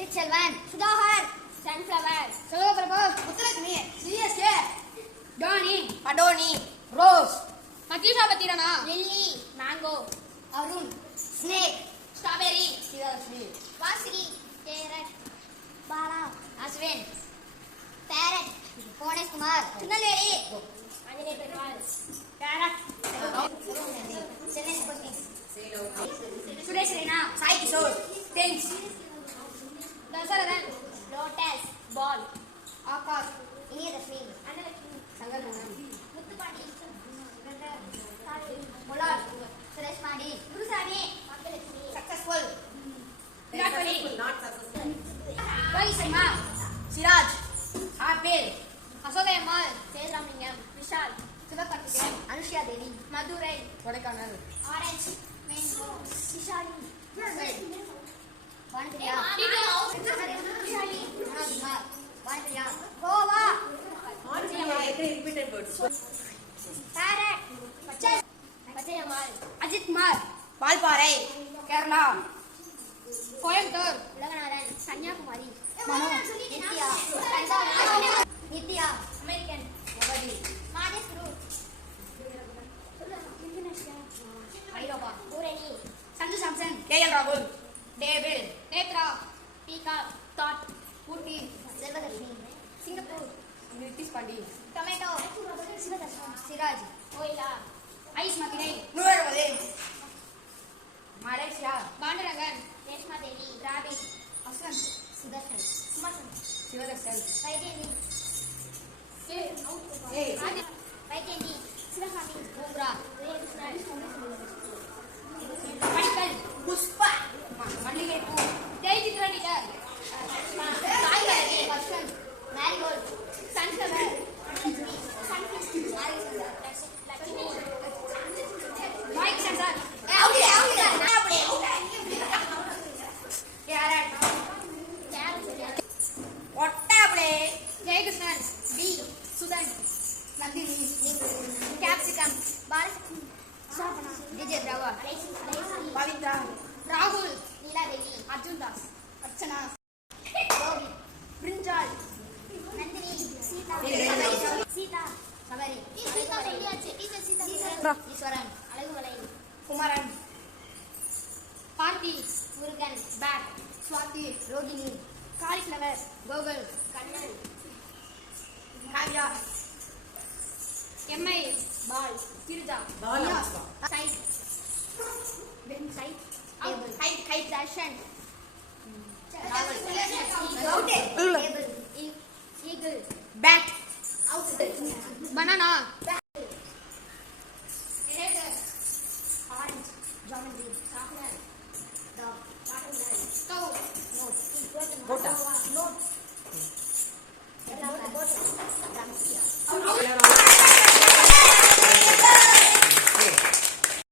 Vetrichelvan, Sudhakar, sunflower, Sivaprabhu, Muthulakshmi, CSK, Dhoni, Adoni, rose, Maheesha Pathirana, lily, mango, Arun, snake, strawberry, Sivalakshmi, Vasini, carrot, Bala, Ashwin, parrot, Bhuvaneshkumar, Tirunelveli, Anjali Perumal, carrot, Chennai Super Kings, Suresh Raina, Sai Kishore, டென்ஸ், Dasarathan, lotus, பால், ஆகாஷ், இனியதர்ஷினி, அன்னலட்சுமி, சங்கர்மோகன், முத்துப்பாண்டி, முலார், Suresh Pandi, Gurusamy, Mangalakshmi, successful, Virat Kohli, not successful, Rohit Sharma, Siraj, apple, Asokayammal, Sethuramalingam, Vishal, Sivakarthikeyan, Anushya Devi, Madurai, Kodaikanal, orange, mango, Vishali, Vanipriya, Vishali, Manojkumar, Vanipriya, Goa, parrot, Pachaiyammal, Ajith Kumar, Valparai, Kerala, Coimbatore, Ulaganathan, Kanyakumari, Mano, Nithya, Nithya, American, Madhesh Guru, ஐரோப்பா, பூரணி, சஞ்சு சாம்சன், கேஎல் ராகுல், David, Nethra, peacock, தாட், Ooty, Selvadharshini, Singapore, Nitish Pandi, tomato, Sivadharshan, Siraj, ஓயிலா, ஐஸ் மத்தினை, நூறுவது, மலேசியா, பாண்டரங்கன், ரேஷ்மா தேவி, ராபிட், அஸ்வந்த், சுதர்ஷன், சுமசன், சிவதர்ஷன், வைத்தியனி, வைத்தியனி, சிவகாமி, பூம்ரா, பணிக்கல், புஷ்பா, மல்லிகை பூ, ஜெயசித்ரனிகர், சாய்வாரி, Vasanth, marigold, sunflower, Lakshmi, mic sensor, carrot, ஒட்டாப்ளே, ஜெயகிருஷ்ணன், பி, சுதன், நந்தினி, கேப்சிகம், பாலசக்தி, சாபனா, விஜய் பிரவா, பவித்ரா, ராகுல், நீலாதேவி, அர்ஜுன் தாஸ், அர்ச்சனா, ரோஹித், பிரிஞ்சால், நந்தினி, சீதா, சபரி, ஈஸ்வரன், அழகுமலை, குமரன், பார்த்தி, முருகன், பேட், சுவாதி, ரோகிணி, காலிஃப்ளவர், கோகுல், கண்ணன், காவ்யா, எம்ஐ, பால், கிருஜா, side, pen side, height, height, Dharshan, eagle, bat, banana, orange, geometry, chocolate, dog, watermelon, stove, note, note, note,